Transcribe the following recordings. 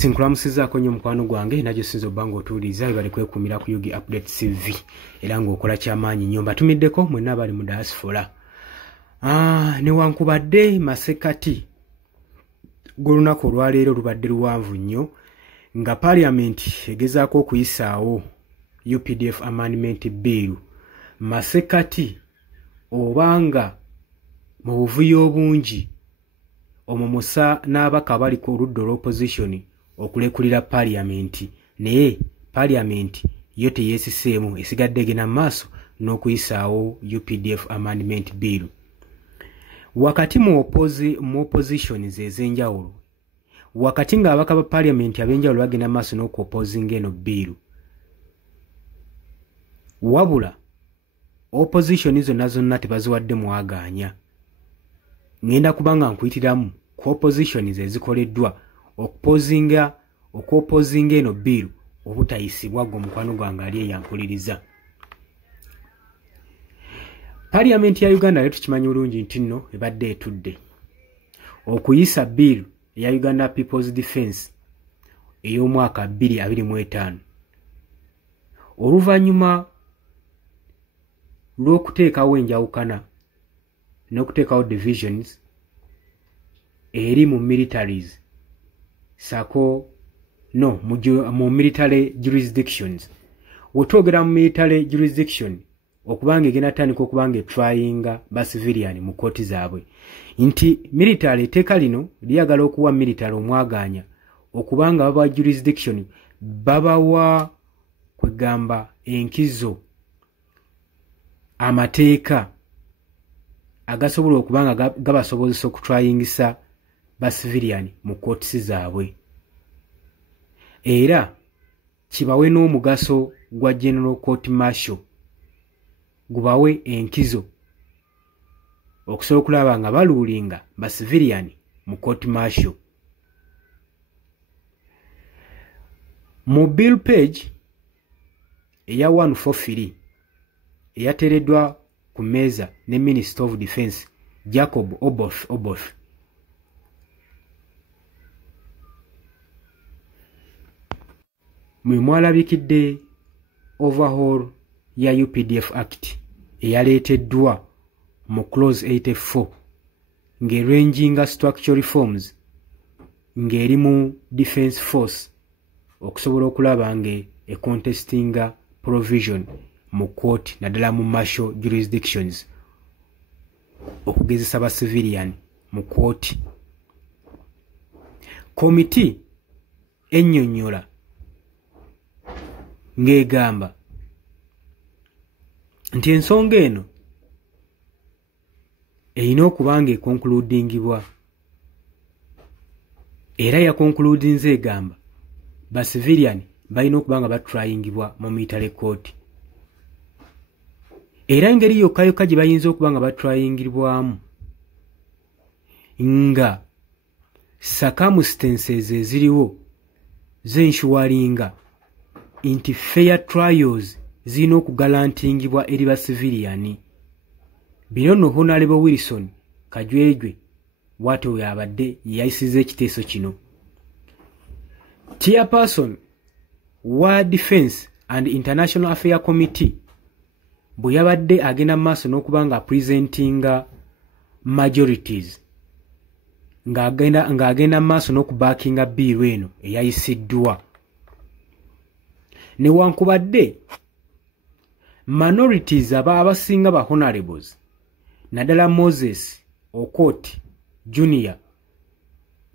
Sinkulamusizaako nnyo mukwano gwange najo sinza obanga otuuliza bali kwekumira ku Yugi Update TV era ng'okola kyamaanyi nnyo mbatumiddeko mwenna abali mu diaspora. Newankubadde masekati g'olunaku olwaleero lubadde luwanvu nnyo nga Parliament egezaako okuyisaawo UPDF Amendment Bill, masekati obanga mu buvuyo obungi omumusa n'abaka bali ku ludda olw'opposition okulekulira Parliament, naye Parliament yo teyeesiseemu esigadde egenda maaso n'okuyisaawo UPDF Amendment Bill. Wakati mu opposition ez'enjawulo, wakati ng'abaka ba Parliament ab'enjawulo bagenda maaso n'okuopposinga eno bill, wabula opposition zonna tebaziwadde mwagaanya. Ngenda kubanga nkuyitiramu ku opposition ezikoleddwa okuopposinga eno bill obutayisibwa gwe mukwano gwange ali eyampuliriza. Parliament ya Uganda leero tukimanyi bulungi nti nno ebadde etudde okuyisa bill eya Uganda People's Defence ey'omwaka 2025 oluvannyuma lw'okuteekawo enjawukana n'okuteekawo divisions eri mu militaries mu military jurisdictions. Wetwogera mu military jurisdiction okubanga egenda tandika okubanga etryinga ba civilian mu kooti zaabwe nti military etteeka lino lyagala okuwa military omwagaanya okubanga baba jurisdiction babawa kwegamba enkizo amateeka agasobola okubanga gabasobozesa okutryingisa ba civilian mu kooti zaabwe era kibawe n'omugaso gwa General Court Martial gubawe enkizo okusobola okulaba nga baluulinga ba civilian mu Court Martial. Mu bill page eya 143 eyateereddwa ku mmeeza ne Minister of Defence Jacob Oboth mwalabikidde overhaul ya UPDF Act eyaleeteddwa mu clause 84 ng'eranging structural reforms ng'eri mu Defence Force okusobola okulaba contestinga provision mu court naddala mu martial jurisdictions okugezesa ba civilian mu court. Committee ennyonnyola ng'egamba nti ensonga eno erina okuba nga ekonkludingibwa era yakonkludinze egamba ba civilian balina okuba nga batryingibwa mu military court era engeri yokka yokka gye bayinza okuba nga batryingibwamu nga circumstances eziriwo z'enshuwalinga nti fair trials zirina okugalantingibwa eri ba civilian. Bino nno Honorable Wilson Kajwejwe bw'atyo yabadde yayisiza ekiteeso kino. Chairperson wa Defence and International Affairs Committee bwe yabadde agenda mu maaso n'okuba nga presentinga majorities ng'agenda mu maaso n'okubaakinga biiru eno eyayisiddwa. Newankubadde minorities abasinga ba honorables naddala Moses Okot Junior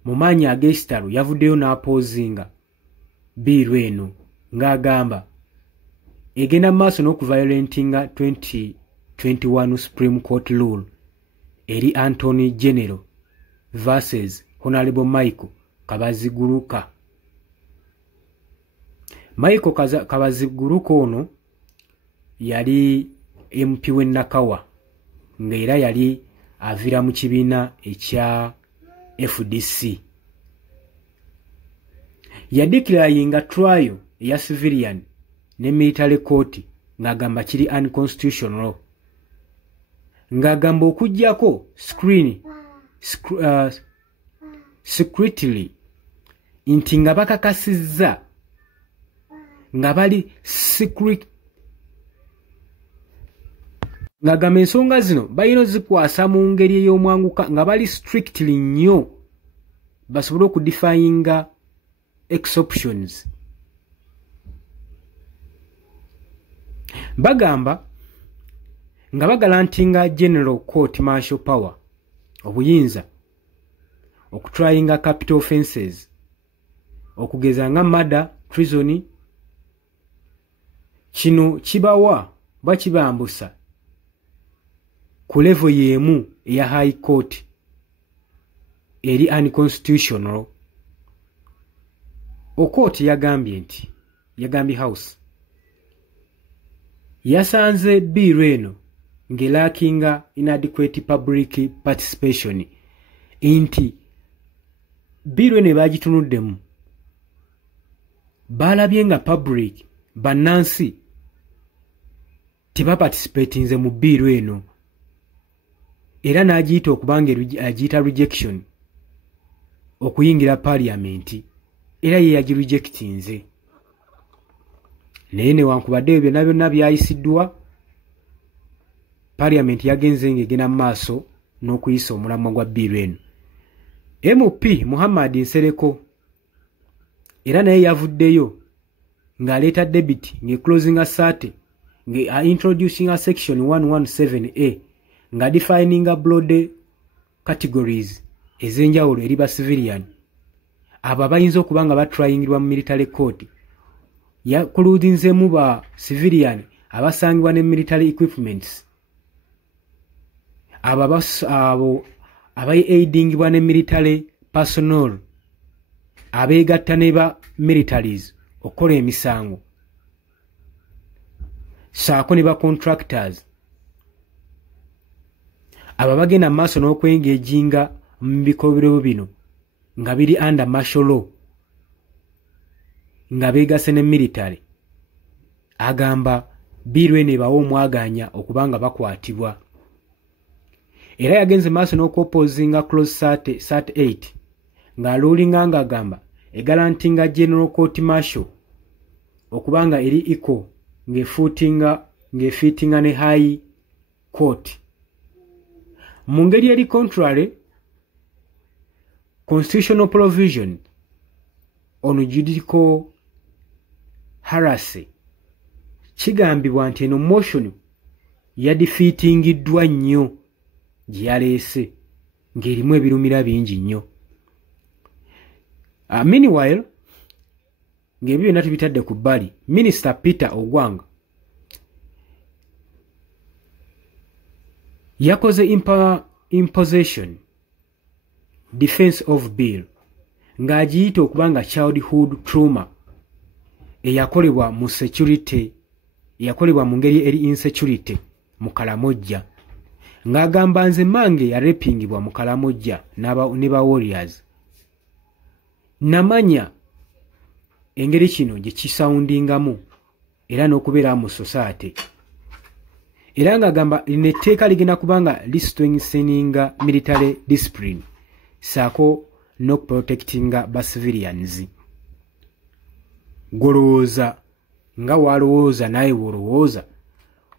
mu maanyi ag'ekitalo yavuddeyo n'apoozinga biiru eno ng'agamba egenda mu maaso n'okuviolentinga 2021 Supreme Court rule eri Anthony General versus Honorable Michael Kabaziguruka. Michael Kabaziguruka ono yali MP w'e Nakawa ng'era yali avira mu kibiina ekya FDC. Yadeclaringa trial eya civilian ne military court ng'agamba kiri unconstitutional ng'agamba okuggyako secretly nti nga bakakasizza nga bali secret nga gamba ensonga zino balina zikwasa mu ngeri ey'omwanguka nga bali strictly nnyo basobole okudefyinga exceptions. Bagamba nga bagalantinga general court martial power obuyinza okutryinga capital offenses okugeza nga murder, treason. Kino kibawa bakibambusa ku level yemu ya high court eri unconstitutional. Okooti yagambye house yasanze bill eno ngelakinga inadequate public participation inti bill eno bagitunuddemu balabye nga public bannansi tebaparticipatinze mu bill eno era n'agiyita okubanga agiyita rejection okuyingira parliament era ye yagirejectinze. Naye newankubadde ebyo byonna byonna byayisiddwa parliament yagenze ng'egenda mu maaso n'okuyisa omulamwa gwa bill eno. MP Muhammad Nsereko era naye yavuddeyo ng'aleeta debit ng'eclosing asate ng'introducing a section 117A nga defining a broad categories ez'enjawulo eri ba civilian abo abayinza okuba nga batryingirwa mu military court. Yakuludinzemu ba civilian abasangibwa ne military equipments abo abayi-aidingibwa ne military personnel abeegatta ne ba militaries okukola emisango saako ne ba contractors abo bagenda mu maaso n'okwengejinga mu bikolobero bino nga biri under martial law nga beegase ne military. Agamba bill eno ebawa omwaganya okubanga bakwatibwa. Era yagenze maaso n'okwopozinga clause 38 ng'aluulinga ng'agamba egalantinga general court martial okubanga eri equal ng'efiitinga ne high court. Mu ngeri eri contrary, constitutional provision on judicial harassment kigambibwa nti eno motion yadefeatingiddwa nnyo gye yaleese ng'erimu ebirumira bingi nnyo. Meanwhile ng'ebyo byonna tubitadde ku bbali, Minister Peter Ogwang yakoze imposition defense of bill ng'agiyita okubanga childhood trauma eyakolebwa mu security eyakolebwa mu ngeri eri insecurity mu Kalamojja ng'agamba nze mange yarepingibwa mu Kalamojja ne ba warriors namanya engeri kino gye kisoundingamu era n'okubeera mu society era ng'agamba lino etteeka ligenda kubanga listrengtheninga military discipline saako n'okuprotectinga ba civilians. Golowooza nga walowooza naye wolowooza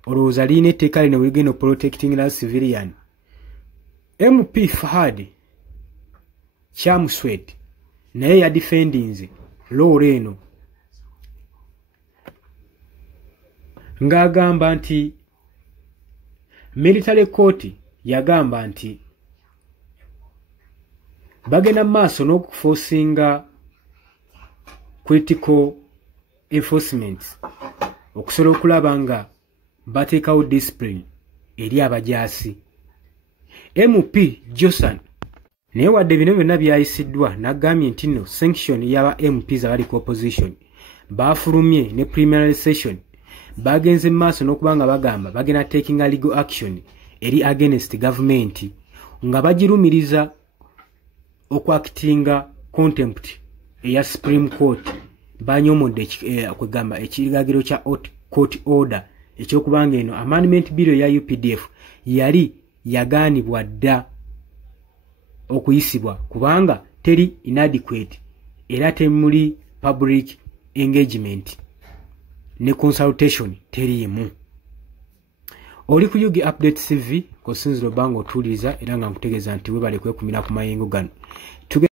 olowooza lina etteeka lino weligenda protecting la civilian. MP Fahad Kyamuswet naye yadefendinze law eno ng'agamba nti military court yagamba nti bagenda maaso n'okuforcinga critical enforcement okusobola okulaba nga bateekawo discipline eri abajaasi. MP Johnson naye wadde bino byonna byayisiddwa n'agambye nti nno sanction y'aba MPs abali ku opposition baafulumye ne preliminary session bagenze mu maaso n'okuba nga bagamba bagenda taking a legal action eri against government nga bagirumiriza okwakitinga contempt eya Supreme Court banyomodde kwegamba ekiragiro kya court order ekyokubanga eno amendment bill ya UPDF yali yagaanibwa dda okuyisibwa kubanga teri inadequate era temuli public engagement ne consultation teriimu. Oli ku Yugi Update TV ko sinziro bango tuliza era nga nkutegeeza nti webale kwekumira ku mayengo gano.